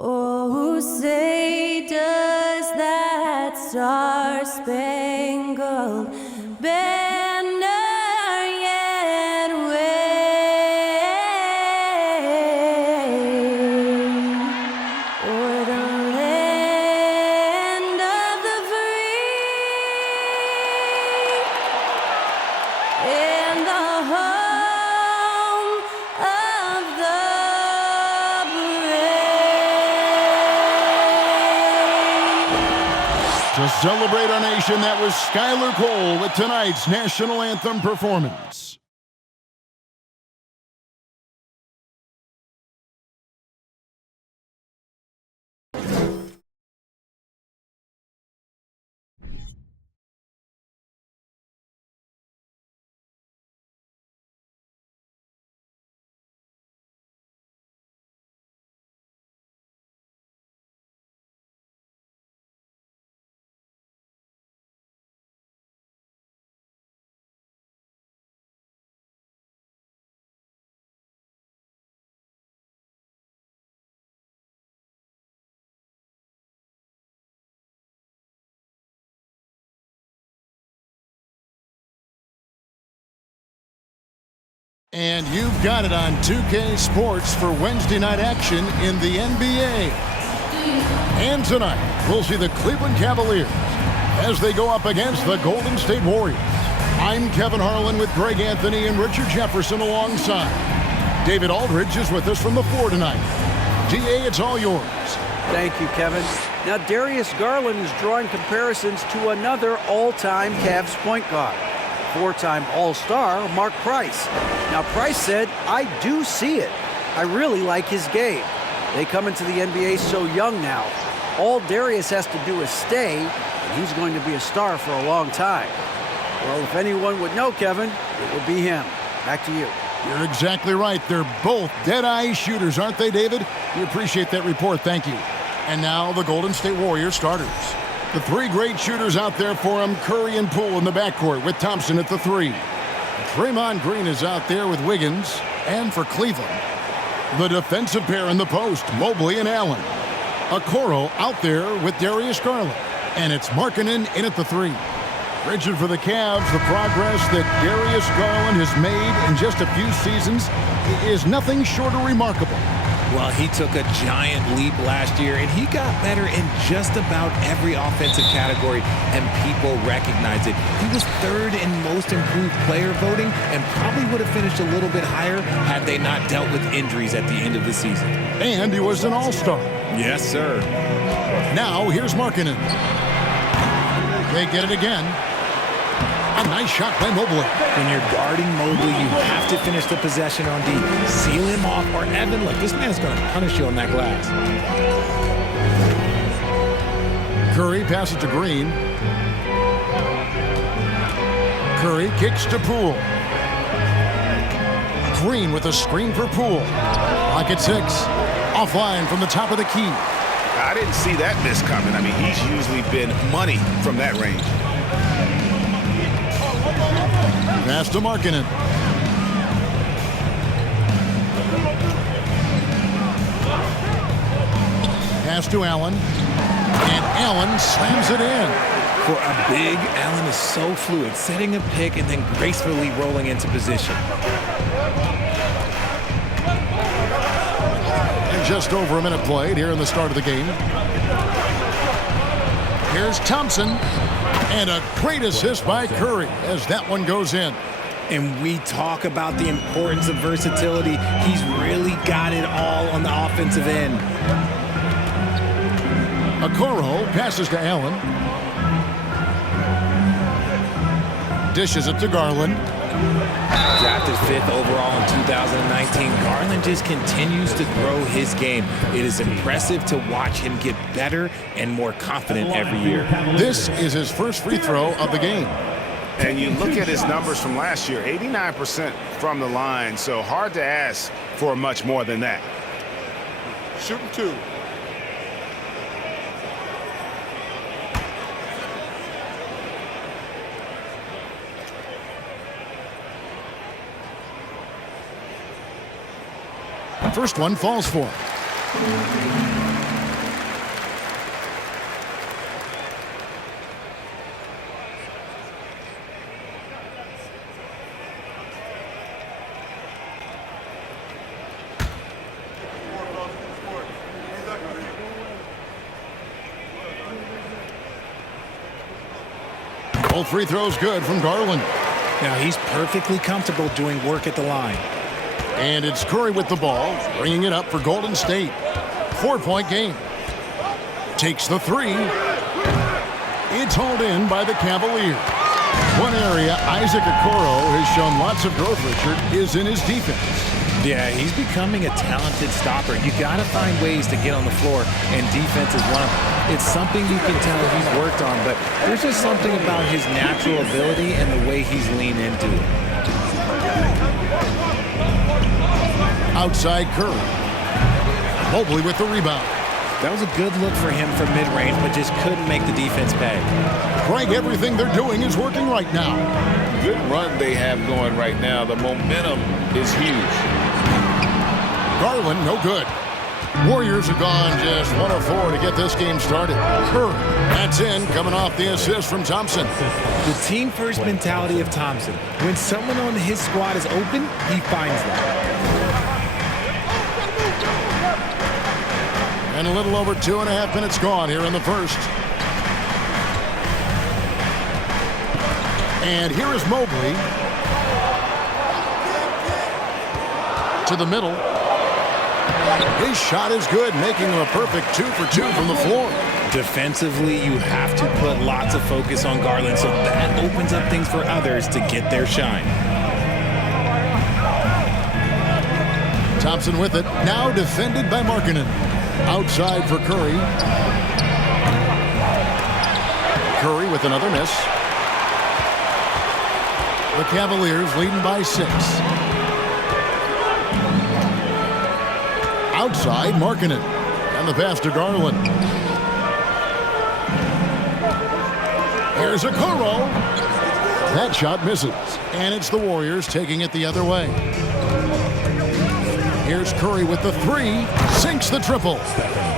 Oh, say does that star-spangled banner yet wave o'er the land of the free and the home of the To celebrate our nation, that was Skylar Cole with tonight's national anthem performance. And you've got it on 2K Sports for Wednesday night action in the NBA. And tonight, we'll see the Cleveland Cavaliers as they go up against the Golden State Warriors. I'm Kevin Harlan with Greg Anthony and Richard Jefferson alongside. David Aldridge is with us from the floor tonight. DA, it's all yours. Thank you, Kevin. Now, Darius Garland is drawing comparisons to another all-time Cavs point guard, four-time All-Star Mark Price. Now, Price said, "I do see it. I really like his game." They come into the NBA so young now. All Darius has to do is stay, and he's going to be a star for a long time. Well, if anyone would know, Kevin, it would be him. Back to you. You're exactly right. They're both dead-eye shooters, aren't they, David? We appreciate that report. Thank you. And now the Golden State Warriors starters. The three great shooters out there for him, Curry and Poole in the backcourt with Thompson at the three. Draymond Green is out there with Wiggins. And for Cleveland, the defensive pair in the post, Mobley and Allen. Okoro out there with Darius Garland. And it's Markkanen in at the three. Richard, for the Cavs, the progress that Darius Garland has made in just a few seasons is nothing short of remarkable. Well, he took a giant leap last year, and he got better in just about every offensive category, and people recognize it. He was third in most improved player voting and probably would have finished a little bit higher had they not dealt with injuries at the end of the season. And he was an all-star. Yes, sir. Now, here's Markkanen. They get it again. A nice shot by Mobley. When you're guarding Mobley, you have to finish the possession on D. Seal him off, or Evan, look, this man's going to punish you on that glass. Curry passes to Green. Curry kicks to Poole. Green with a screen for Poole. Pocket six. Offline from the top of the key. I didn't see that miss coming. I mean, he's usually been money from that range. Pass to Markkanen. Pass to Allen. And Allen slams it in. For a big, Allen is so fluid, setting a pick and then gracefully rolling into position. And just over a minute played here in the start of the game. Here's Thompson. And a great assist by Curry as that one goes in. And we talk about the importance of versatility. He's really got it all on the offensive end. Okoro passes to Allen. Dishes it to Garland. Drafted 5th overall in 2019, Garland just continues to grow his game. It is impressive to watch him get better and more confident every year. This is his first free throw of the game. And you look at his numbers from last year, 89% from the line, so hard to ask for much more than that. Shooting two. First one falls for him. Both free throws good from Garland. Now he's perfectly comfortable doing work at the line. And it's Curry with the ball, bringing it up for Golden State. 4-point game. Takes the three. It's hauled in by the Cavaliers. One area Isaac Okoro has shown lots of growth, Richard, is in his defense. Yeah, he's becoming a talented stopper. You got to find ways to get on the floor, and defense is one of them. It's something you can tell he's worked on, but there's just something about his natural ability and the way he's leaned into it. Outside Curry. Mobley with the rebound. That was a good look for him from mid-range, but just couldn't make the defense pay. Greg, everything they're doing is working right now. Good run they have going right now. The momentum is huge. Garland, no good. Warriors have gone just 1 of 4 to get this game started. Curry, that's in, coming off the assist from Thompson. The team-first mentality of Thompson. When someone on his squad is open, he finds that. And a little over 2.5 minutes gone here in the first. And here is Mobley. To the middle. His shot is good, making him a perfect 2 for 2 from the floor. Defensively, you have to put lots of focus on Garland, so that opens up things for others to get their shine. Thompson with it, now defended by Markkanen. Outside for Curry. Curry with another miss. The Cavaliers leading by 6. Outside, Markkanen. And the pass to Garland. Here's Okoro. That shot misses. And it's the Warriors taking it the other way. Here's Curry with the three. Sinks the triple.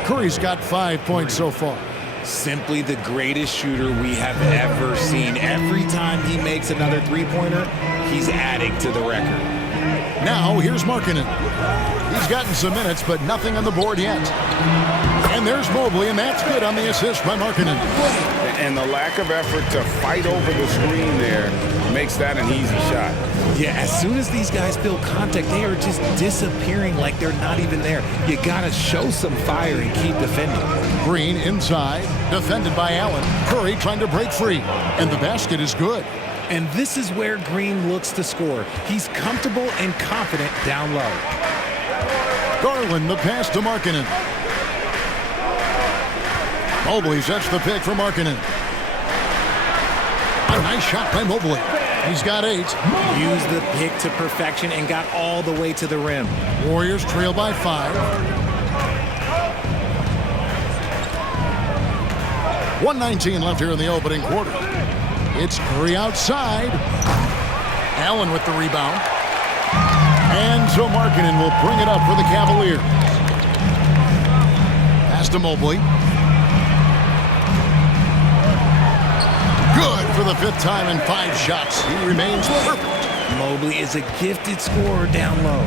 Curry's got 5 points so far. Simply the greatest shooter we have ever seen. Every time he makes another three-pointer, he's adding to the record. Now, here's Markkanen. He's gotten some minutes, but nothing on the board yet. And there's Mobley, and that's good on the assist by Markkanen. And the lack of effort to fight over the screen there makes that an easy shot. Yeah, as soon as these guys feel contact, they are just disappearing like they're not even there. You got to show some fire and keep defending. Green inside, defended by Allen. Curry trying to break free, and the basket is good. And this is where Green looks to score. He's comfortable and confident down low. Garland, the pass to Markkanen. Mobley sets the pick for Markkanen. A nice shot by Mobley. He's got 8. Used the pick to perfection and got all the way to the rim. Warriors trail by 5. 1:19 left here in the opening quarter. It's Curry outside. Allen with the rebound. And so Markkanen will bring it up for the Cavaliers. Pass to Mobley. Good for the 5th time in 5 shots. He remains perfect. Mobley is a gifted scorer down low.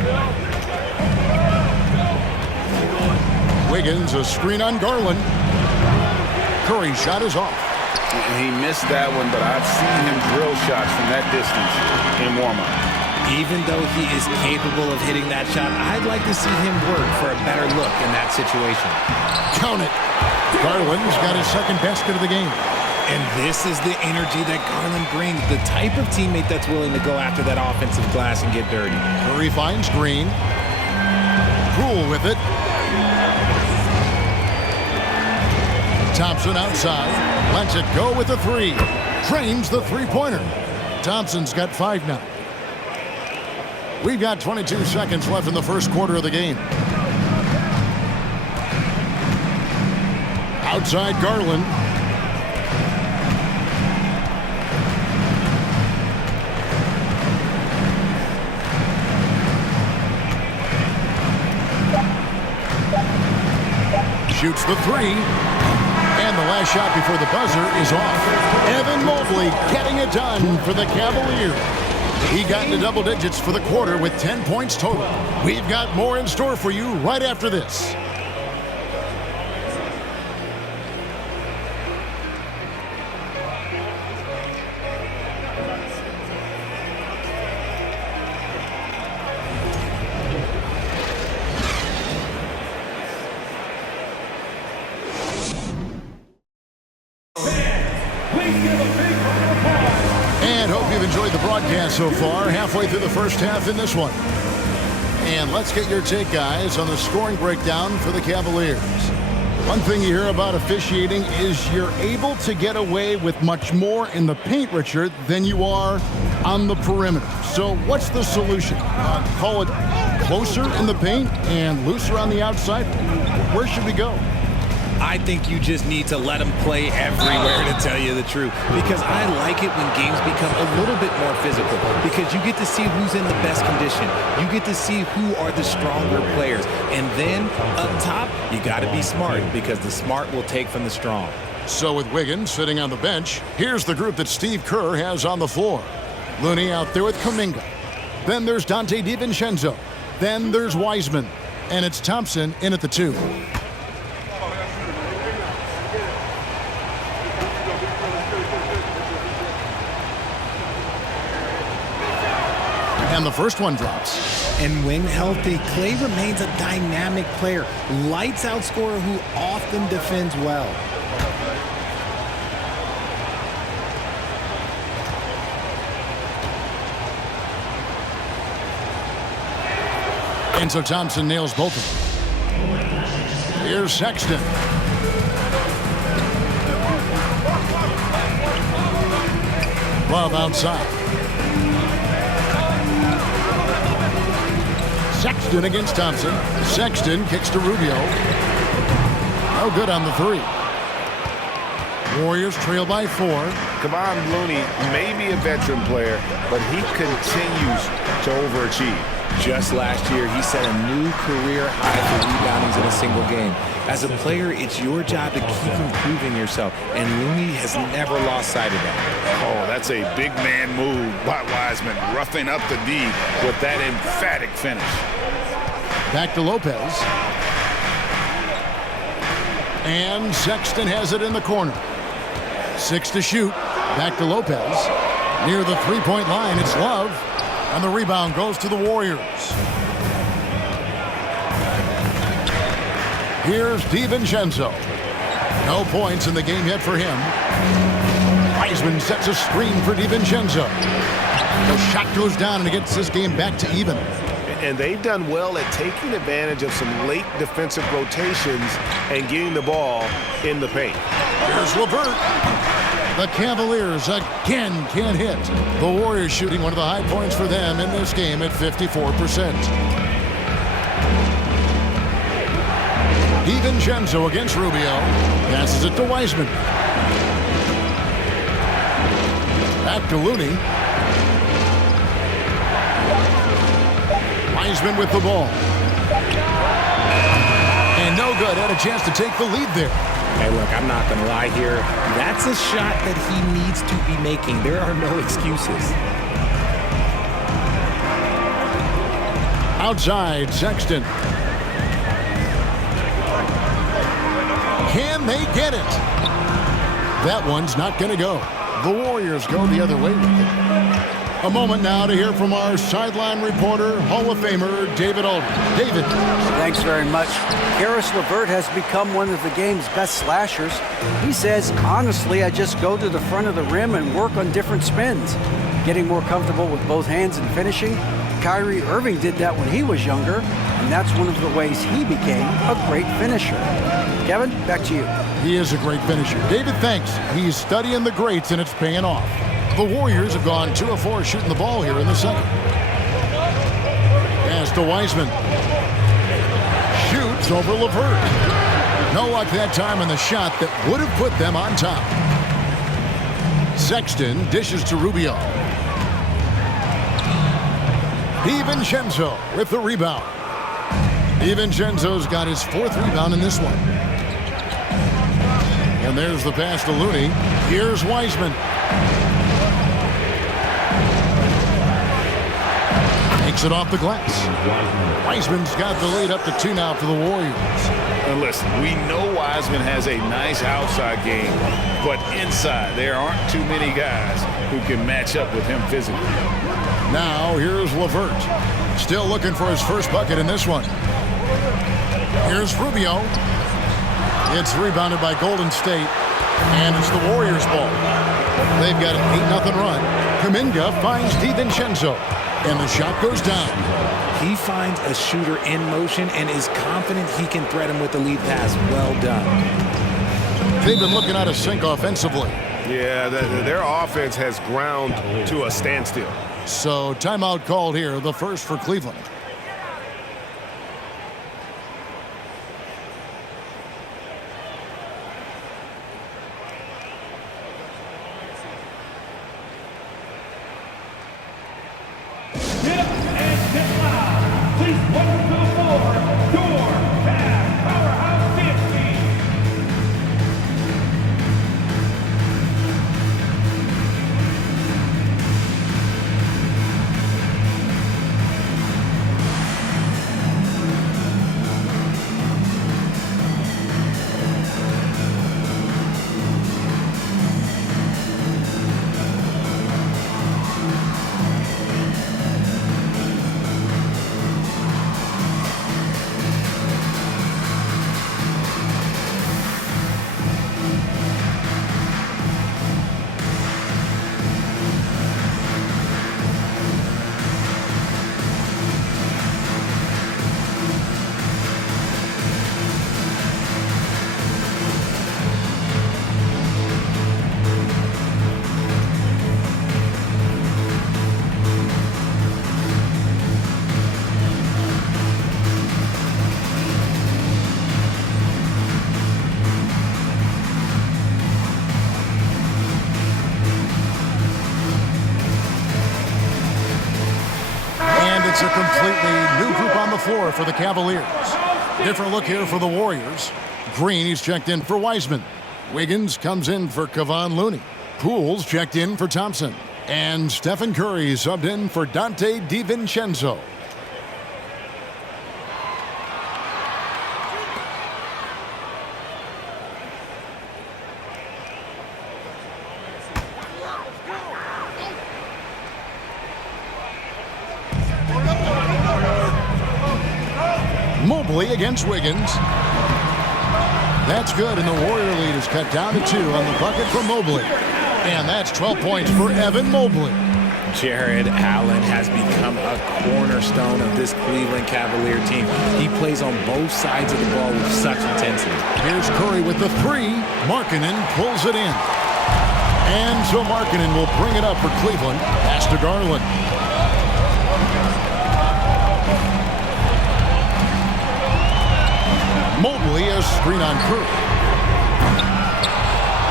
Wiggins, a screen on Garland. Curry's shot is off. He missed that one, but I've seen him drill shots from that distance in warm-up. Even though he is capable of hitting that shot, I'd like to see him work for a better look in that situation. Count it. Garland's got his 2nd basket of the game. And this is the energy that Garland brings, the type of teammate that's willing to go after that offensive glass and get dirty. Curry finds Green. Poole with it. Thompson outside. Lets it go with the 3. Drains the three-pointer. Thompson's got 5 now. We've got 22 seconds left in the first quarter of the game. Outside Garland. Shoots the 3. And the last shot before the buzzer is off. Evan Mobley getting it done for the Cavaliers. He got into double digits for the quarter with 10 points total. We've got more in store for you right after this. And hope you've enjoyed the broadcast so far. Halfway through the first half in this one. And let's get your take, guys, on the scoring breakdown for the Cavaliers. One thing you hear about officiating is you're able to get away with much more in the paint, Richard, than you are on the perimeter. So what's the solution? Call it closer in the paint and looser on the outside? Where should we go? I think you just need to let them play everywhere, to tell you the truth. Because I like it when games become a little bit more physical. Because you get to see who's in the best condition. You get to see who are the stronger players. And then, up top, you got to be smart. Because the smart will take from the strong. So with Wiggins sitting on the bench, here's the group that Steve Kerr has on the floor. Looney out there with Kuminga. Then there's Dante DiVincenzo. Then there's Wiseman. And it's Thompson in at the 2. And the first one drops. And when healthy, Clay remains a dynamic player. Lights out scorer who often defends well. And so Thompson nails both of them. Here's Sexton. Love outside. Sexton against Thompson. Sexton kicks to Rubio. No good on the 3. Warriors trail by 4. Kevon Looney may be a veteran player, but he continues to overachieve. Just last year, he set a new career high for reboundings in a single game. As a player, it's your job to keep improving yourself, and Looney has never lost sight of that. Oh, that's a big man move by Wiseman, roughing up the D with that emphatic finish. Back to Lopez. And Sexton has it in the corner. 6 to shoot. Back to Lopez. Near the three-point line, it's Love. And the rebound goes to the Warriors. Here's DiVincenzo. No points in the game yet for him. Wiseman sets a screen for DiVincenzo. The shot goes down and it gets this game back to even. And they've done well at taking advantage of some late defensive rotations and getting the ball in the paint. Here's LeVert. The Cavaliers again can't hit. The Warriors shooting one of the high points for them in this game at 54%. DiVincenzo against Rubio. Passes it to Wiseman. Back to Looney. Wiseman with the ball. And no good. Had a chance to take the lead there. Hey, look, I'm not going to lie here. That's a shot that he needs to be making. There are no excuses. Outside, Sexton. Can they get it? That one's not going to go. The Warriors go the other way with it. A moment now to hear from our sideline reporter, Hall of Famer David Aldridge. David. Thanks very much. Karis LeVert has become one of the game's best slashers. He says, honestly, I just go to the front of the rim and work on different spins. Getting more comfortable with both hands and finishing. Kyrie Irving did that when he was younger, and that's one of the ways he became a great finisher. Kevin, back to you. He is a great finisher. David, thanks. He's studying the greats, and it's paying off. The Warriors have gone 2 of 4 shooting the ball here in the second. Pass to Wiseman. Shoots over LeVert. No luck that time on the shot that would have put them on top. Sexton dishes to Rubio. DiVincenzo with the rebound. DiVincenzo's got his 4th rebound in this one. And there's the pass to Looney. Here's Wiseman. Takes it off the glass. Wiseman's got the lead up to 2 now for the Warriors. And listen, we know Wiseman has a nice outside game, but inside there aren't too many guys who can match up with him physically. Now here's LeVert. Still looking for his first bucket in this one. Here's Rubio. It's rebounded by Golden State, and it's the Warriors' ball. They've got an 8-0 run. Kuminga finds DiVincenzo, and the shot goes down. He finds a shooter in motion and is confident he can thread him with the lead pass. Well done. They've been looking out of sync offensively. Yeah, their offense has ground to a standstill. So timeout called here, the first for Cleveland. It's a completely new group on the floor for the Cavaliers. Different look here for the Warriors. Green, he's checked in for Wiseman. Wiggins comes in for Kevon Looney. Poole's checked in for Thompson. And Stephen Curry subbed in for Dante DiVincenzo. Mobley against Wiggins. That's good, and the Warrior lead is cut down to 2 on the bucket for Mobley. And that's 12 points for Evan Mobley. Jared Allen has become a cornerstone of this Cleveland Cavalier team. He plays on both sides of the ball with such intensity. Here's Curry with the 3. Markkanen pulls it in. And so Markkanen will bring it up for Cleveland. Pass to Garland. Mobley a screen on Curry.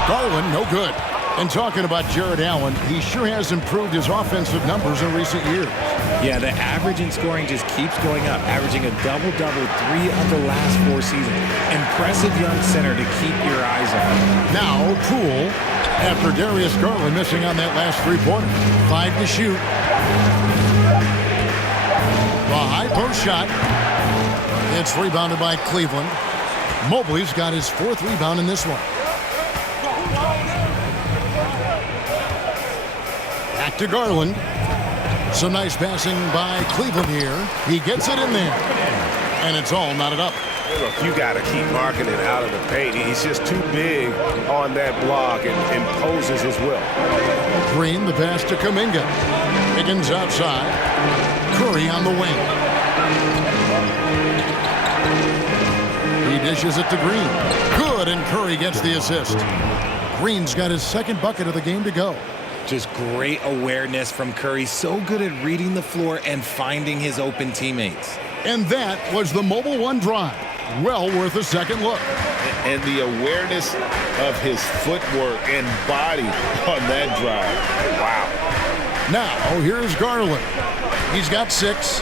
Garland, no good. And talking about Jared Allen, he sure has improved his offensive numbers in recent years. Yeah, the average in scoring just keeps going up, averaging a double-double 3 of the last 4 seasons. Impressive young center to keep your eyes on. Now, Poole, after Darius Garland missing on that last 3-pointer. 5 to shoot. The high post shot. It's rebounded by Cleveland. Mobley's got his 4th rebound in this one. Back to Garland. Some nice passing by Cleveland here. He gets it in there. And it's all knotted up. Look, you got to keep Markkanen out of the paint. He's just too big on that block and imposes his will. Green, the pass to Kuminga. Wiggins outside. Curry on the wing. He dishes it to Green. Good, and Curry gets the assist. Green's got his 2nd bucket of the game to go. Just great awareness from Curry. So good at reading the floor and finding his open teammates. And that was the Mobile One drive. Well worth a second look. And the awareness of his footwork and body on that drive. Wow. Now, here's Garland. He's got 6.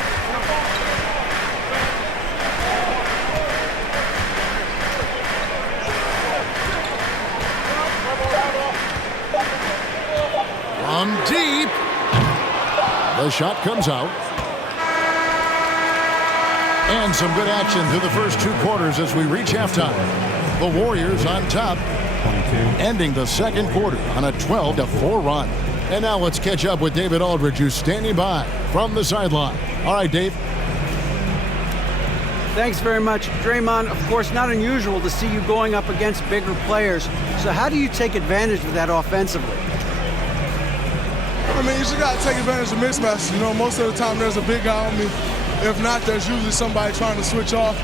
From deep. The shot comes out. And some good action through the first 2 quarters as we reach halftime. The Warriors on top, ending the 2nd quarter on a 12-4 run. And now let's catch up with David Aldridge, who's standing by from the sideline. All right, Dave. Thanks very much, Draymond. Of course, not unusual to see you going up against bigger players. So how do you take advantage of that offensively? I mean, you just got to take advantage of mismatches. You know, most of the time there's a big guy on me. If not, there's usually somebody trying to switch off.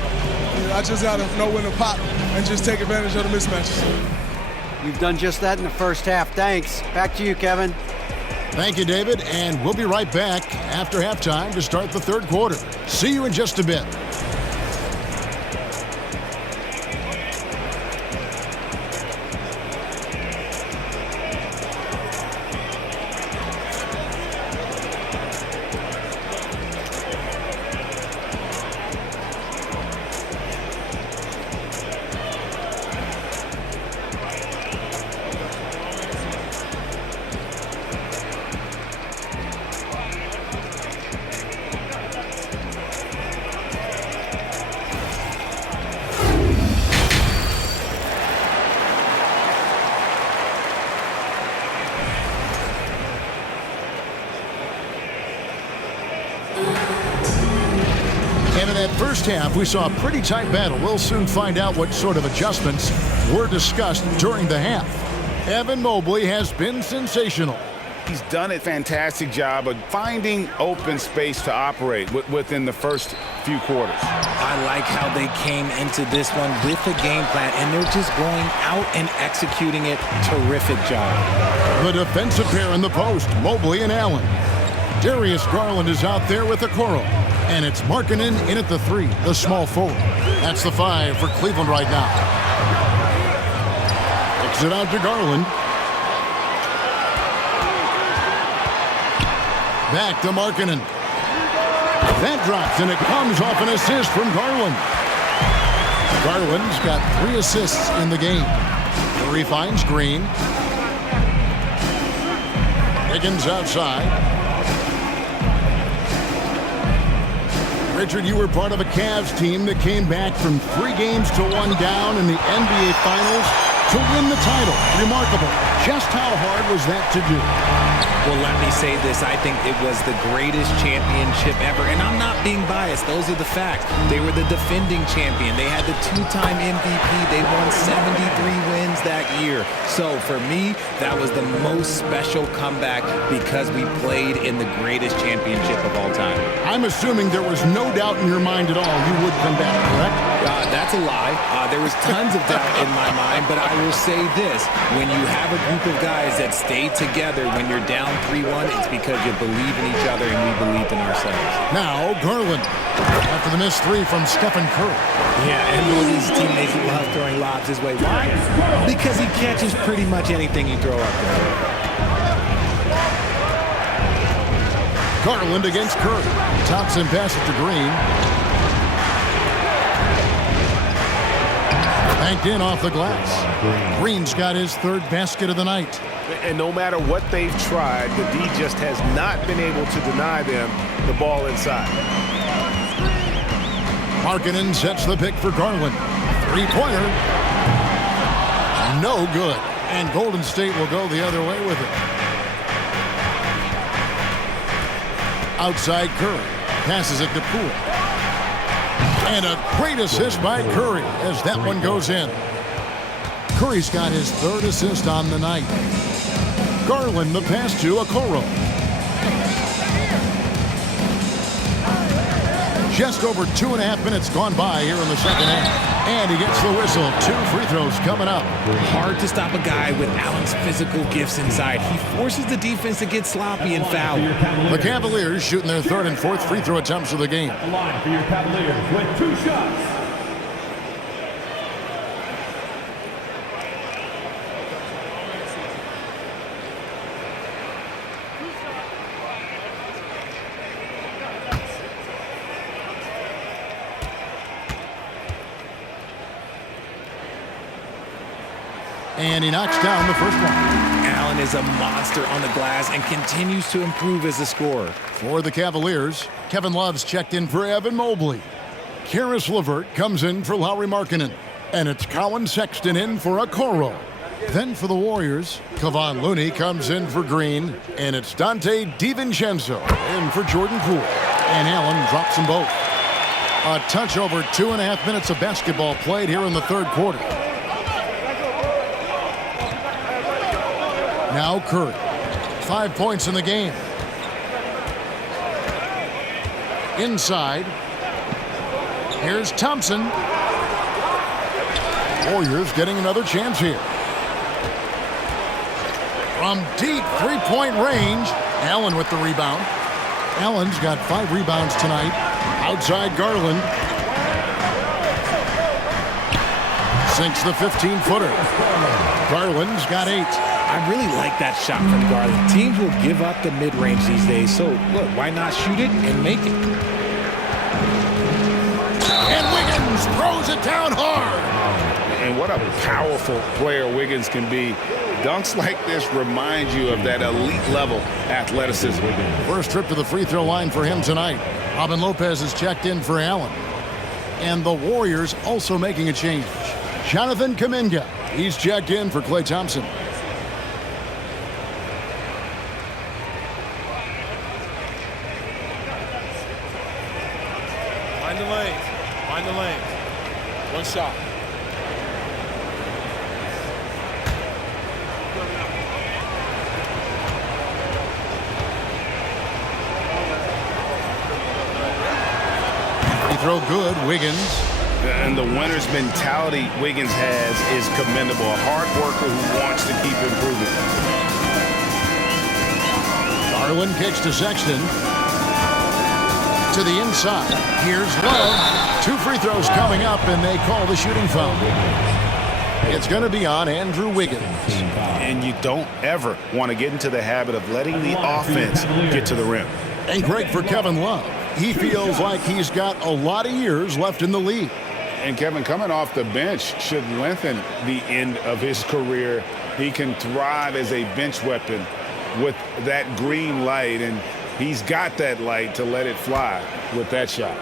I just got to know when to pop and just take advantage of the mismatches. You've done just that in the first half. Thanks. Back to you, Kevin. Thank you, David, and we'll be right back after halftime to start the third quarter. See you in just a bit. And in that first half, we saw a pretty tight battle. We'll soon find out what sort of adjustments were discussed during the half. Evan Mobley has been sensational. He's done a fantastic job of finding open space to operate within the first few quarters. I like how they came into this one with a game plan, and they're just going out and executing it. Terrific job. The defensive pair in the post, Mobley and Allen. Darius Garland is out there with Okoro. And it's Markkanen in at the 3, the small forward. That's the 5 for Cleveland right now. Kicks it out to Garland. Back to Markkanen. That drops, and it comes off an assist from Garland. Garland's got 3 assists in the game. Curry finds Green. Higgins outside. Richard, you were part of a Cavs team that came back from 3 games to 1 down in the NBA Finals to win the title. Remarkable. Just how hard was that to do? Well, let me say this. I think it was the greatest championship ever. And I'm not being biased. Those are the facts. They were the defending champion. They had the 2-time MVP. They won 73 wins that year. So for me, that was the most special comeback because we played in the greatest championship of all time. I'm assuming there was no doubt in your mind at all you would come back, correct? That's a lie. There was tons of doubt in my mind, but I will say this. When you have a group of guys that stay together when you're down 3-1, it's because you believe in each other and we believed in ourselves. Now, Garland, after the missed 3 from Stephen Curry. Yeah, and his teammates love throwing lobs his way. Why? Because he catches pretty much anything you throw up there. Garland against Curry. Thompson passes to Green. Banked in off the glass. Green's got his 3rd basket of the night. And no matter what they've tried, the D just has not been able to deny them the ball inside. Markkanen sets the pick for Garland. 3-pointer. No good. And Golden State will go the other way with it. Outside Curry. Passes it to Poole. And a great assist by Curry as that one goes in. Curry's got his 3rd assist on the night. Garland the pass to Okoro. Just over 2.5 minutes gone by here in the second half. And he gets the whistle. 2 free throws coming up. Hard to stop a guy with Allen's physical gifts inside. He forces the defense to get sloppy and foul. The Cavaliers shooting their 3rd and 4th free throw attempts of the game. The line for your Cavaliers with 2 shots. And he knocks down the first one. Allen is a monster on the glass and continues to improve as a scorer. For the Cavaliers, Kevin Love's checked in for Evan Mobley. Karis LeVert comes in for Lauri Markkanen. And it's Colin Sexton in for Okoro. Then for the Warriors, Kevon Looney comes in for Green. And it's Dante DiVincenzo in for Jordan Poole. And Allen drops them both. A touch over 2.5 minutes of basketball played here in the 3rd quarter. Now Curry. 5 points in the game. Inside. Here's Thompson. Warriors getting another chance here. From deep three-point range, Allen with the rebound. Allen's got 5 rebounds tonight. Outside Garland. Sinks the 15-footer. Garland's got 8. I really like that shot from Garland. Teams will give up the mid-range these days, so look, why not shoot it and make it? And Wiggins throws it down hard. And what a powerful player Wiggins can be. Dunks like this remind you of that elite level athleticism. First trip to the free throw line for him tonight. Robin Lopez is checked in for Allen. And the Warriors also making a change. Jonathan Kuminga, he's checked in for Klay Thompson. Find the lanes. Find the lanes. One shot. Free throw good, Wiggins. And the winner's mentality Wiggins has is commendable. A hard worker who wants to keep improving. Garland kicks to Sexton. To the inside. Here's Love. 2 free throws coming up, and they call the shooting foul. It's going to be on Andrew Wiggins. And you don't ever want to get into the habit of letting the offense get to the rim. And great for Kevin Love. He feels like he's got a lot of years left in the league. And Kevin, coming off the bench should lengthen the end of his career. He can thrive as a bench weapon with that green light, and he's got that light to let it fly with that shot.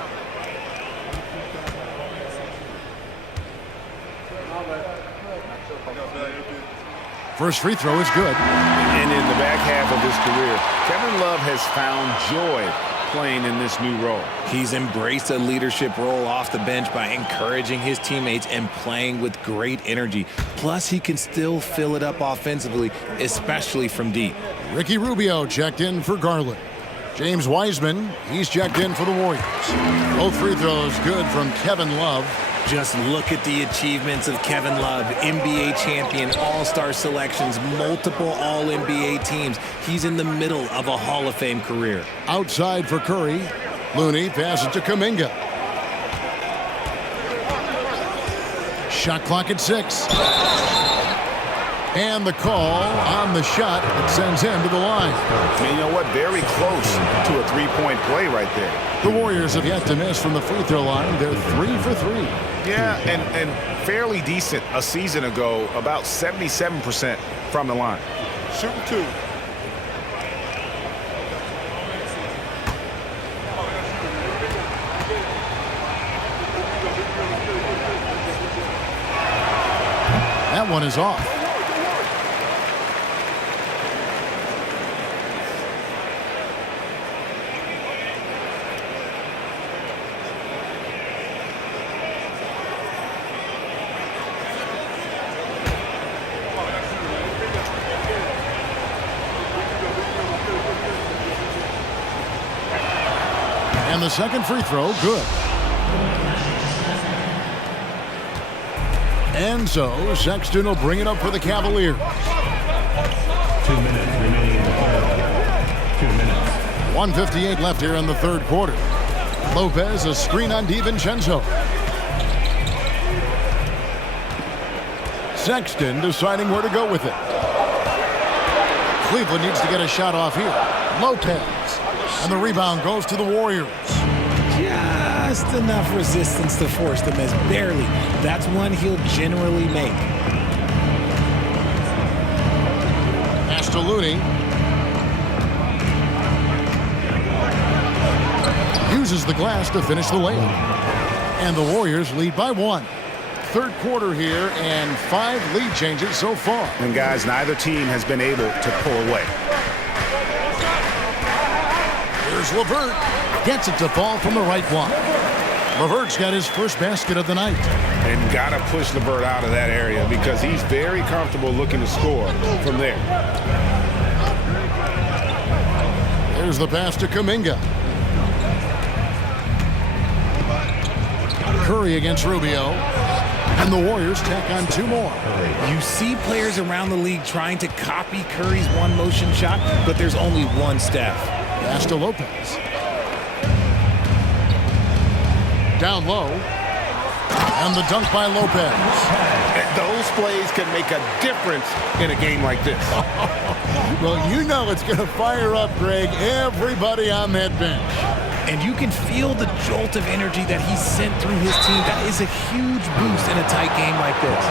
First free throw is good. And in the back half of his career, Kevin Love has found joy playing in this new role. He's embraced a leadership role off the bench by encouraging his teammates and playing with great energy. Plus, he can still fill it up offensively, especially from deep. Ricky Rubio checked in for Garland. James Wiseman, he's checked in for the Warriors. Both free throws good from Kevin Love. Just look at the achievements of Kevin Love, NBA champion, all-star selections, multiple all-NBA teams. He's in the middle of a Hall of Fame career. Outside for Curry. Looney passes to Kuminga. Shot clock at 6. And the call on the shot that sends him to the line. And you know what? Very close to a three-point play right there. The Warriors have yet to miss from the free throw line. They're 3 for 3. Yeah, and fairly decent a season ago, about 77% from the line. Shooting 2. That one is off. And the second free throw, good. And so Sexton will bring it up for the Cavaliers. 2 minutes remaining in the third. 2 minutes. 1:58 left here in the third quarter. Lopez, a screen on DiVincenzo. Sexton deciding where to go with it. Cleveland needs to get a shot off here. Lopez. And the rebound goes to the Warriors. Just enough resistance to force the miss. Barely. That's one he'll generally make. Pass to Looney. Uses the glass to finish the layup. And the Warriors lead by 1. Third quarter here and 5 lead changes so far. And guys, neither team has been able to pull away. Here's LeVert. Gets it to fall from the right block. LeVert's got his first basket of the night. And got to push LeVert out of that area because he's very comfortable looking to score from there. There's the pass to Kuminga. Curry against Rubio. And the Warriors tack on 2 more. You see players around the league trying to copy Curry's one-motion shot, but there's only one Steph. Pass to Lopez. Down low. And the dunk by Lopez. Those plays can make a difference in a game like this. Well, you know it's going to fire up, Greg, everybody on that bench. And you can feel the jolt of energy that he sent through his team. That is a huge boost in a tight game like this.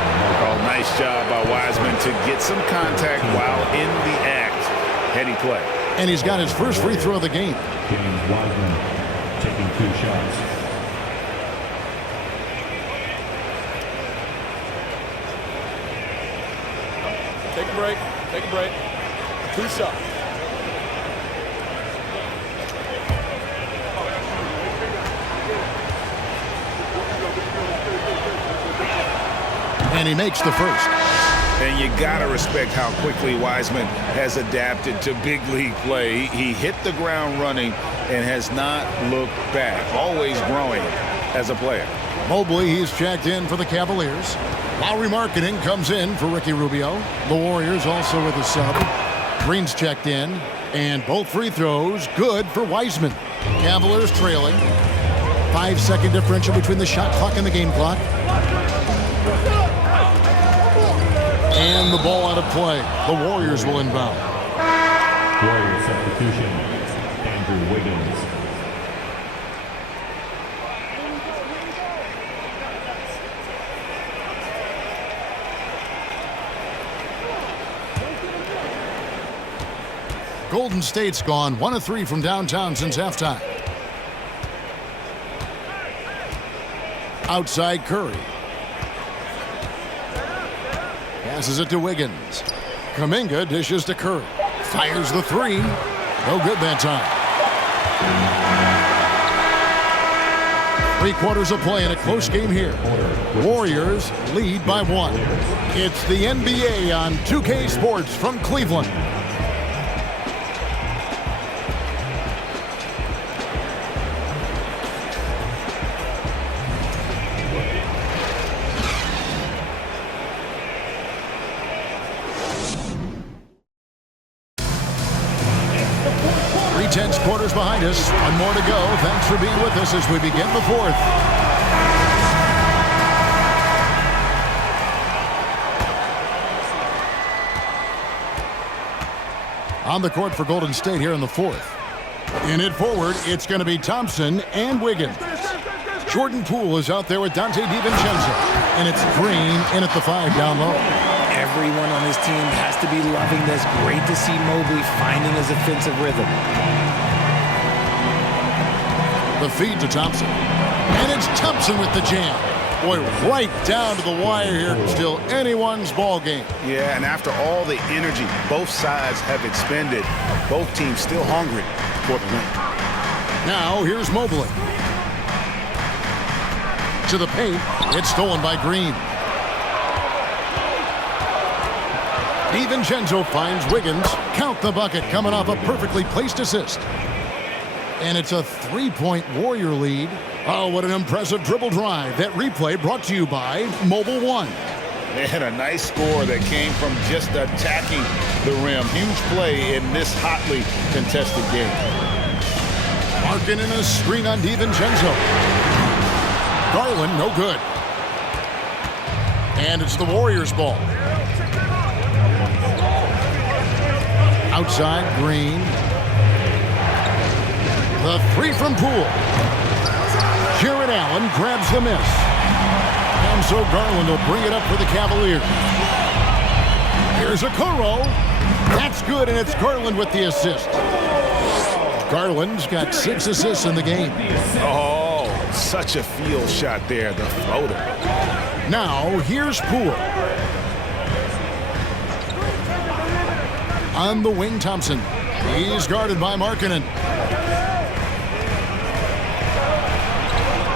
Oh, nice job by Wiseman to get some contact while in the act. Heady play. And he's got his first free throw of the game. James Wiseman taking 2 shots. Take a break. Take a break. 2 shots. And he makes the first. And you got to respect how quickly Wiseman has adapted to big league play. He hit the ground running and has not looked back. Always growing as a player. Mobley, he's checked in for the Cavaliers. Lowry Marketing comes in for Ricky Rubio. The Warriors also with a sub. Green's checked in. And both free throws good for Wiseman. Cavaliers trailing. 5-second differential between the shot clock and the game clock. And the ball out of play. The Warriors will inbound. Warriors substitution. Andrew Wiggins. Golden State's gone 1 of 3 from downtown since halftime. Outside Curry. Passes it to Wiggins. Kuminga dishes to Curry. Fires the 3. No good that time. 3 quarters of play in a close game here. Warriors lead by 1. It's the NBA on 2K Sports from Cleveland. Tense quarters behind us. 1 more to go. Thanks for being with us as we begin the 4th. On the court for Golden State here in the 4th. In it forward, it's going to be Thompson and Wiggins. Jordan Poole is out there with Dante DiVincenzo. And it's Green in at the 5 down low. Everyone on his team has to be loving this. Great to see Mobley finding his offensive rhythm. The feed to Thompson. And it's Thompson with the jam. Boy, right down to the wire here. Still anyone's ball game. Yeah, and after all the energy both sides have expended, both teams still hungry for the win. Now, here's Mobley. To the paint. It's stolen by Green. DiVincenzo finds Wiggins. Count the bucket coming off a perfectly placed assist. And it's a 3-point Warrior lead. Oh, what an impressive dribble drive. That replay brought to you by Mobile One. And a nice score that came from just attacking the rim. Huge play in this hotly contested game. Markin in a screen on DiVincenzo. Garland, no good. And it's the Warriors' ball. Outside, Green. The 3 from Poole. Jared Allen grabs the miss. And so Garland will bring it up for the Cavaliers. Here's Okoro. That's good, and it's Garland with the assist. Garland's got 6 assists in the game. Oh, such a field shot there, the floater. Now, here's Poole. On the wing, Thompson. He's guarded by Markkanen.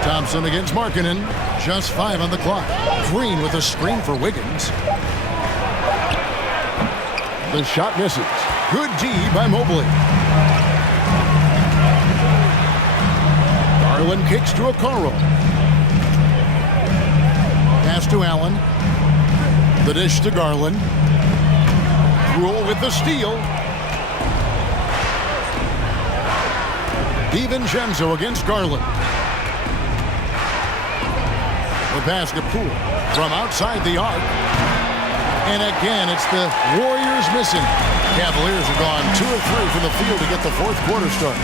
Thompson against Markkanen. Just 5 on the clock. Green with a screen for Wiggins. The shot misses. Good D by Mobley. Garland kicks to Okoro. Pass to Allen. The dish to Garland. Rule with the steal. DiVincenzo against Garland. The pass to Poole from outside the arc. And again, it's the Warriors missing. Cavaliers have gone 2 of 3 from the field to get the fourth quarter started.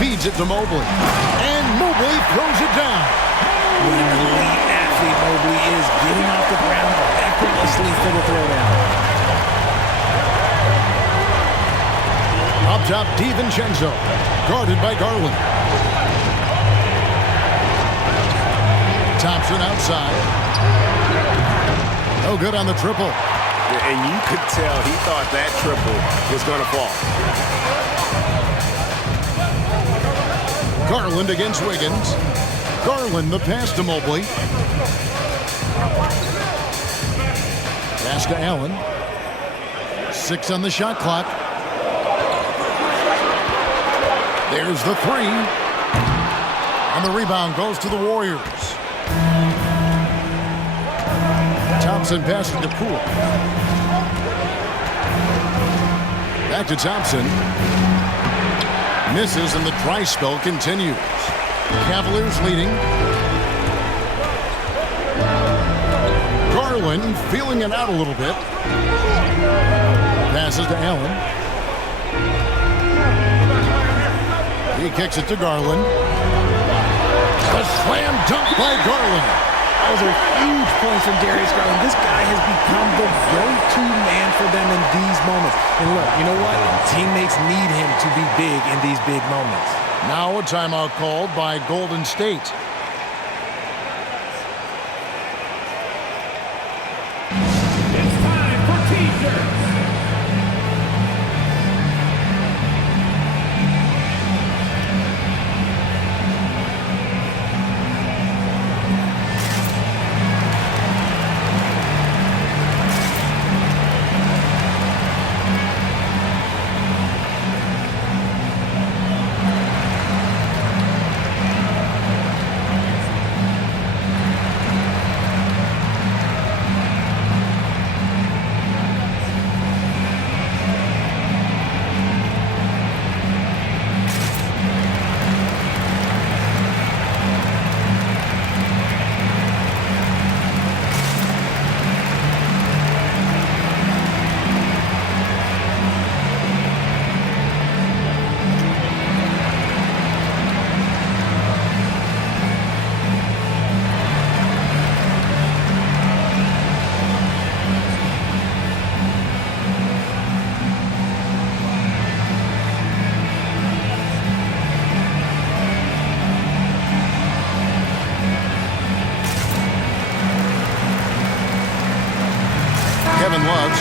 Feeds it to Mobley. And Mobley throws it down. What an elite athlete Mobley is, getting off the ground effortlessly for the throwdown. Up top, DiVincenzo, guarded by Garland. Thompson outside. No good on the triple. And you could tell he thought that triple was going to fall. Garland against Wiggins. Garland the pass to Mobley. Pass to Allen. 6 on the shot clock. There's the 3. And the rebound goes to the Warriors. Thompson passes to Poole. Back to Thompson. Misses and the dry spell continues. Cavaliers leading. Garland feeling it out a little bit. Passes to Allen. He kicks it to Garland. A slam dunk by Garland. Those are huge points from Darius Garland. This guy has become the go-to man for them in these moments. And look, you know what? Teammates need him to be big in these big moments. Now a timeout called by Golden State. It's time for T-shirts.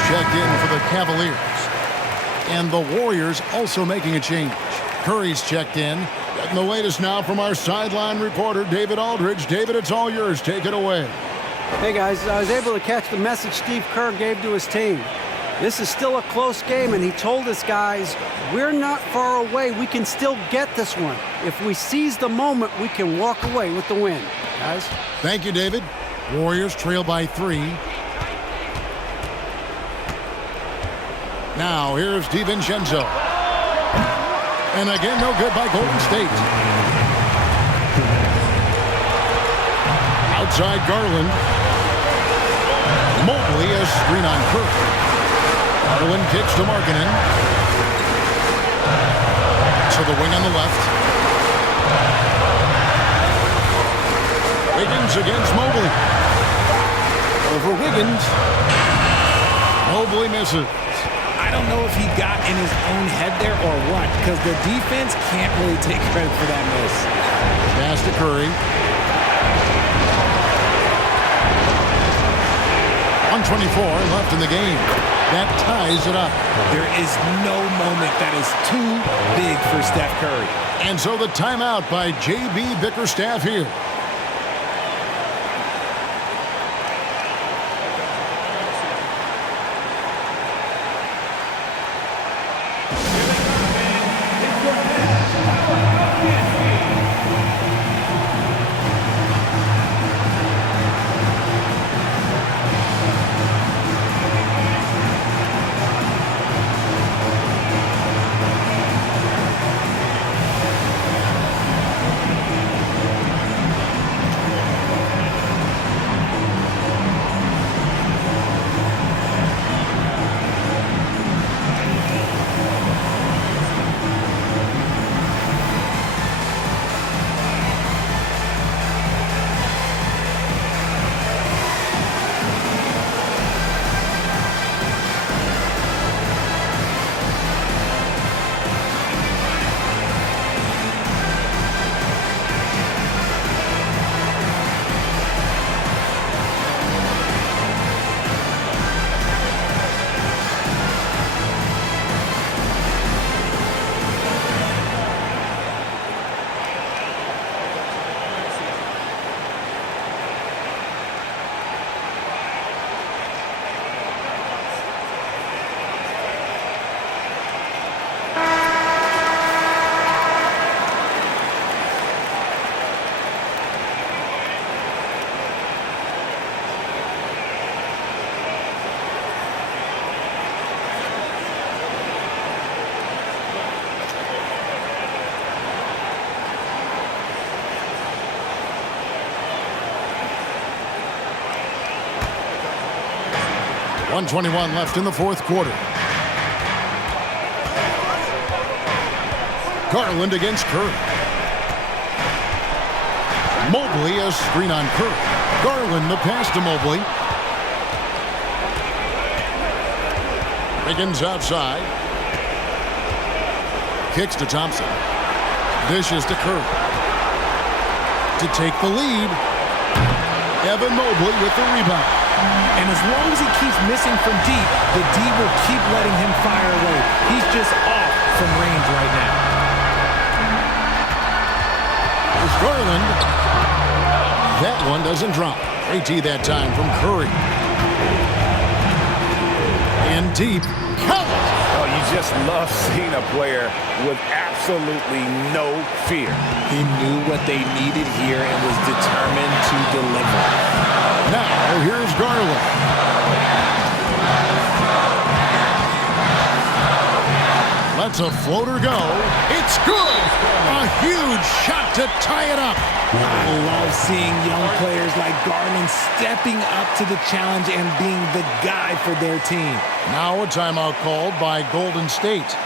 Checked in for the Cavaliers. And the Warriors also making a change. Curry's checked in. Getting the latest now from our sideline reporter, David Aldridge. David, it's all yours. Take it away. Hey, guys, I was able to catch the message Steve Kerr gave to his team. This is still a close game, and he told us guys, we're not far away. We can still get this one. If we seize the moment, we can walk away with the win. Guys? Thank you, David. Warriors trail by 3. Now, here's DiVincenzo. And again, no good by Golden State. Outside Garland. Mobley a screen on Kirk. Garland kicks to Markkanen. To the wing on the left. Wiggins against Mobley. Over Wiggins. Mobley misses. I don't know if he got in his own head there or what, because the defense can't really take credit for that miss. Pass to Curry. 1:24 left in the game. That ties it up. There is no moment that is too big for Steph Curry. And so the timeout by J.B. Bickerstaff here. 1:21 left in the fourth quarter. Garland against Curry. Mobley a screen on Curry. Garland the pass to Mobley. Wiggins outside. Kicks to Thompson. Dishes to Curry. To take the lead. Evan Mobley with the rebound. And as long as he keeps missing from deep, the D will keep letting him fire away. He's just off from range right now. Here's Garland. That one doesn't drop. Great D that time from Curry. And deep. Count. Oh, you just love seeing a player with absolutely no fear. He knew what they needed here and was determined to deliver. Now, here's Garland. Lets a floater go. It's good. A huge shot to tie it up. I love seeing young players like Garland stepping up to the challenge and being the guy for their team. Now a timeout called by Golden State.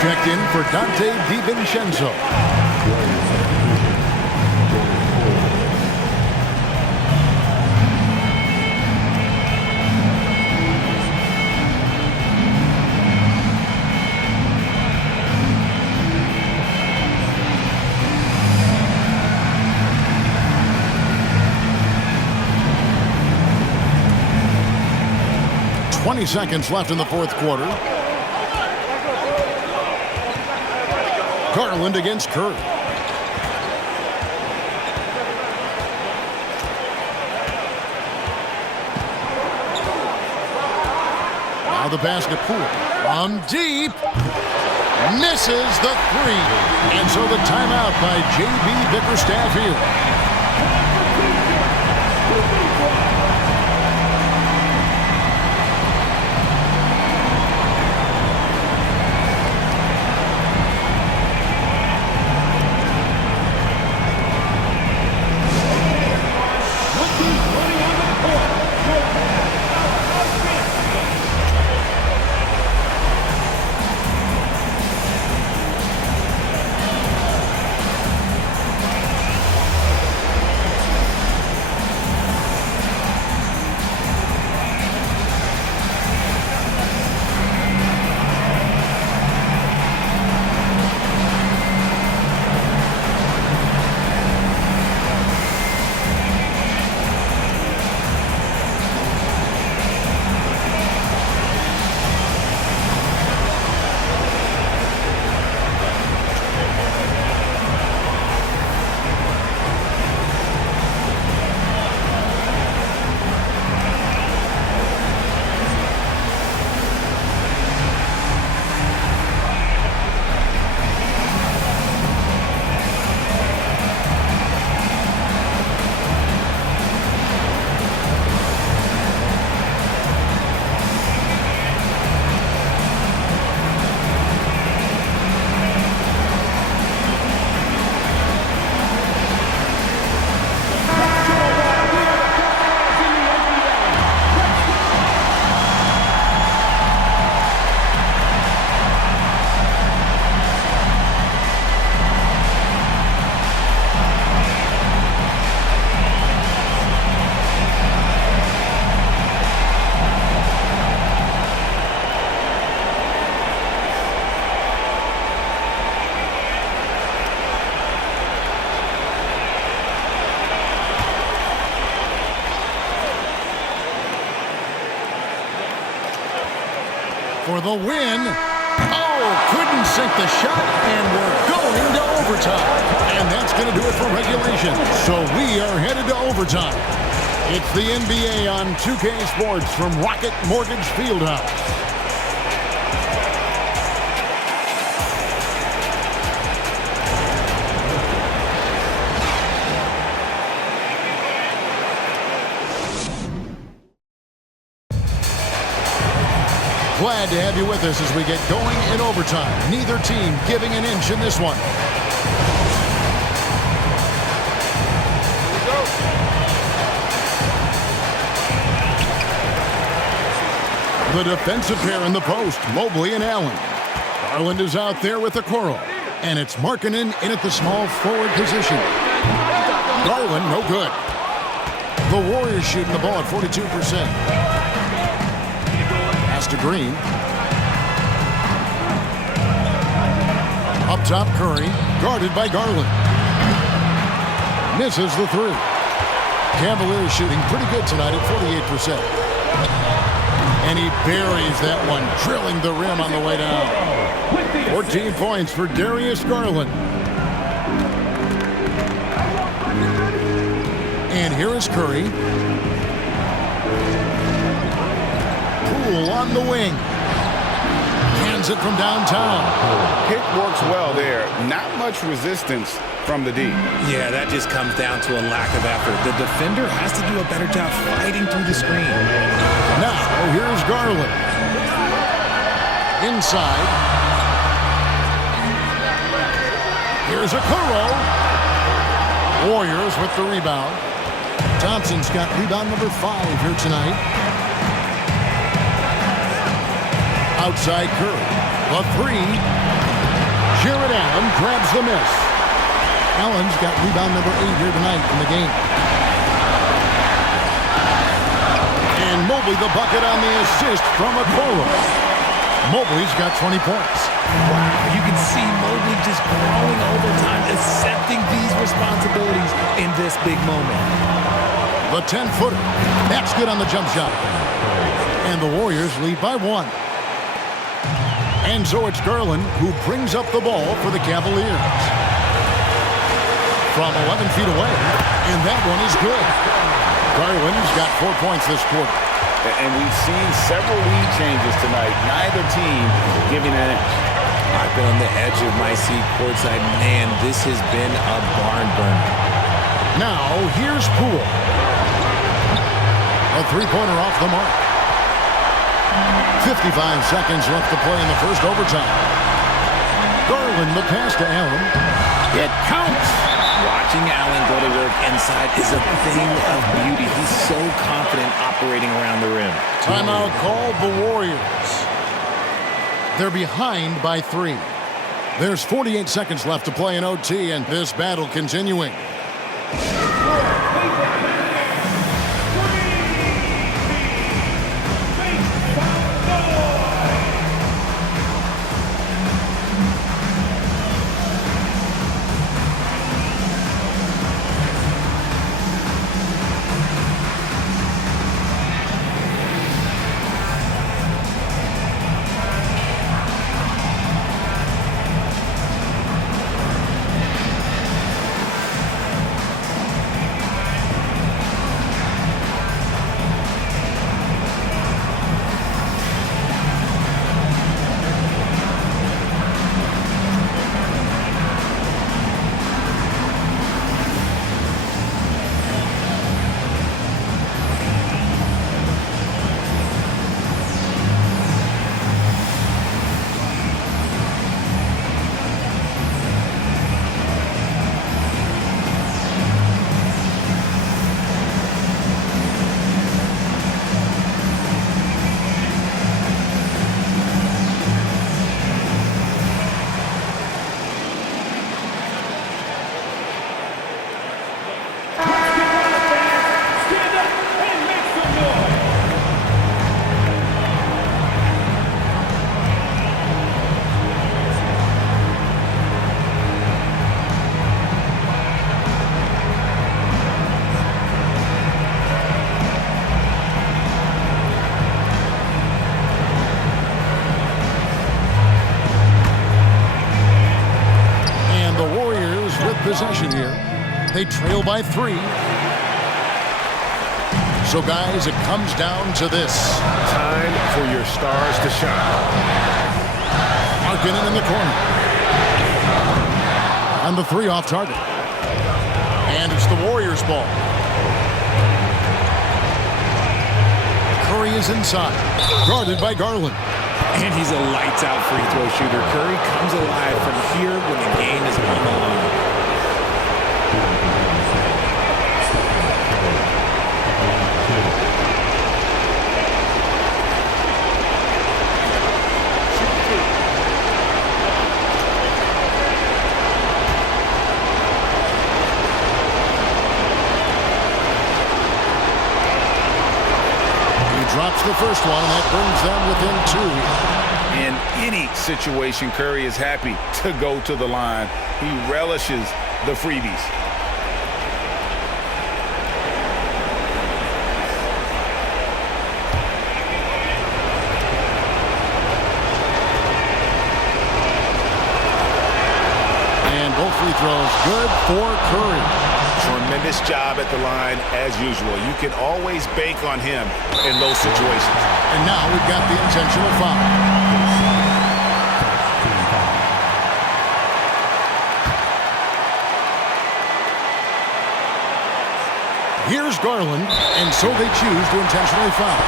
Checked in for Dante DiVincenzo. Seconds left in the fourth quarter. Garland against Curry. Now the basketball from deep. Misses the three. And so the timeout by J.B. Bickerstaff here. for the win. Oh, couldn't sink the shot, and we're going to overtime. And that's going to do it for regulation. So we are headed to overtime. It's the NBA on 2K Sports from Rocket Mortgage Fieldhouse. Glad to have you with us as we get going in overtime. Neither team giving an inch in this one. The defensive pair in the post, Mobley and Allen. Garland is out there with Okoro. And it's Markkanen in at the small forward position. Garland, no good. The Warriors shooting the ball at 42%. To Green. Up top, Curry, guarded by Garland. Misses the three. Cavaliers shooting pretty good tonight at 48%. And he buries that one, drilling the rim on the way down. 14 points for Darius Garland. And here is Curry. On the wing. Hands it from downtown. Pick works well there. Not much resistance from the D. Yeah, that just comes down to a lack of effort. The defender has to do a better job fighting through the screen. Now, here's Garland. Inside. Here's Okoro. Warriors with the rebound. Thompson's got rebound number 5 here tonight. Outside Curry. The three. Jared Allen grabs the miss. Allen's got rebound number 8 here tonight in the game. And Mobley the bucket on the assist from Okoro. Mobley's got 20 points. Wow, you can see Mobley just growing over time, accepting these responsibilities in this big moment. The 10-footer. That's good on the jump shot. And the Warriors lead by 1. And so it's Garland who brings up the ball for the Cavaliers. From 11 feet away, and that one is good. Garland's got 4 points this quarter. And we've seen several lead changes tonight. Neither team giving an inch. I've been on the edge of my seat courtside. Man, this has been a barn burner. Now, here's Poole. A three-pointer off the mark. 55 seconds left to play in the first overtime. Garland the pass to Allen. It counts. Watching Allen go to work inside is a thing of beauty. He's so confident operating around the rim. Timeout called the Warriors. They're behind by 3. There's 48 seconds left to play in OT, and this battle continuing. They trail by 3. So, guys, it comes down to this. Time for your stars to shine. Markkanen in the corner. And the 3 off target. And it's the Warriors' ball. Curry is inside. Guarded by Garland. And he's a lights-out free throw shooter. Curry comes alive from here when the game is on the line. Drops the first one, and that brings them within 2. In any situation, Curry is happy to go to the line. He relishes the freebies. And both free throws good for Curry. Tremendous job at the line as usual. You can always bank on him in those situations. And now we've got the intentional foul. Here's Garland, and so they choose to intentionally foul.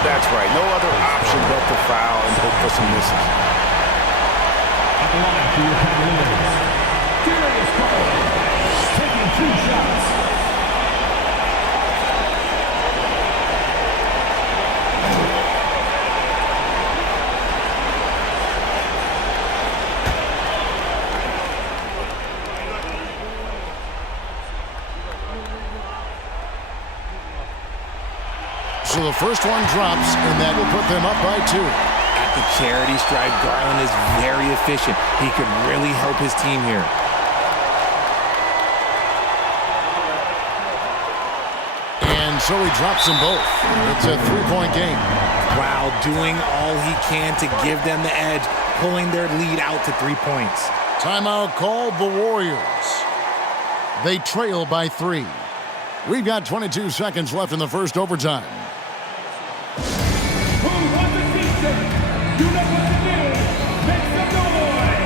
That's right. No other option but to foul and hope for some misses. At the line for your Cavaliers, Warriors taking 2 shots. So the first one drops, and that will put them up by 2. At the charity stripe, Garland is very efficient. He could really help his team here. And so he drops them both. It's a 3-point game. While doing all he can to give them the edge, pulling their lead out to 3 points. Timeout called the Warriors. They trail by 3. We've got 22 seconds left in the first overtime. Who wants a t-shirt? You know what to do. Make some noise.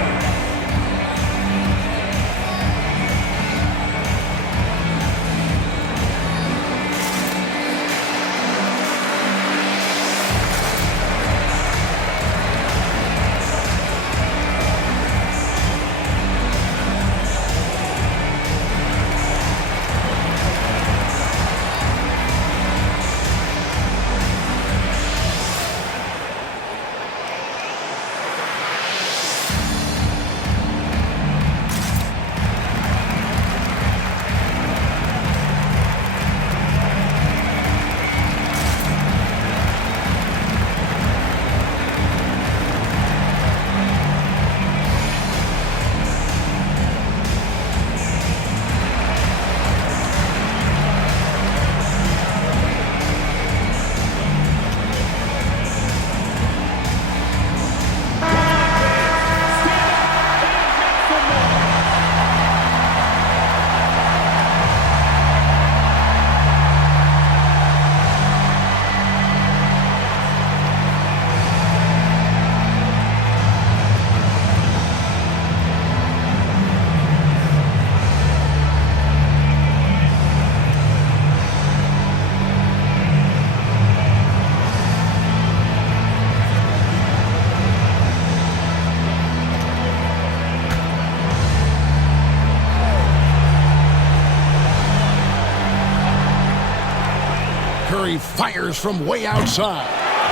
Curry fires from way outside.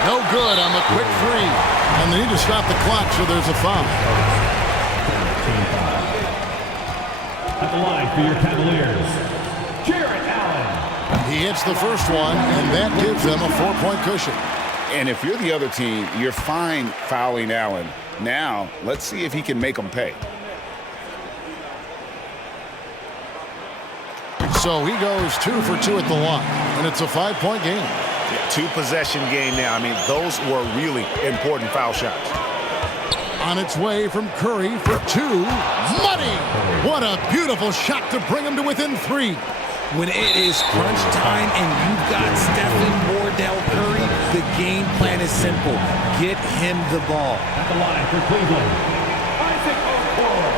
No good on the quick 3. And they need to stop the clock, so there's a foul. At the line for your Cavaliers, Allen. He hits the first one, and that gives them a 4-point cushion. And if you're the other team, you're fine fouling Allen. Now, let's see if he can make them pay. So he goes 2 for 2 at the line, and it's a 5-point game. Yeah, 2-possession game now. I mean, those were really important foul shots. On its way from Curry for two. Money! What a beautiful shot to bring him to within 3. When it is crunch time and you've got Stephen Wardell Curry, the game plan is simple. Get him the ball. At the line for Cleveland, Isaac Okoro,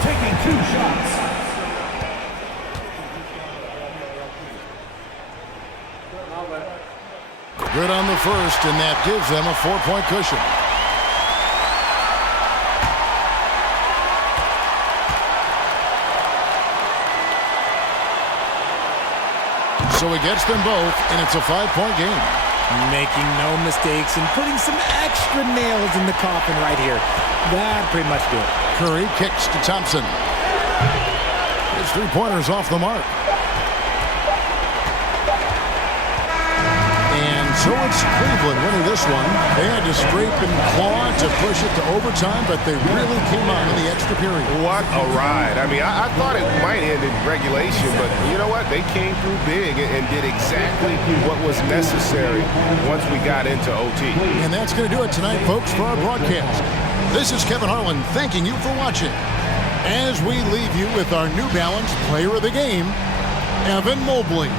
taking 2 shots. Good on the first, and that gives them a 4-point cushion. So he gets them both, and it's a 5-point game. Making no mistakes and putting some extra nails in the coffin right here. That pretty much do it. Curry kicks to Thompson. His 3-pointer's off the mark. And so it's Cleveland winning this one. They had to scrape and claw to push it to overtime, but they really came on in the extra period. What a ride. I mean, I thought it might end in regulation, but you know what? They came through big and did exactly what was necessary once we got into OT. And that's going to do it tonight, folks, for our broadcast. This is Kevin Harlan thanking you for watching. As we leave you with our New Balance Player of the Game, Evan Mobley.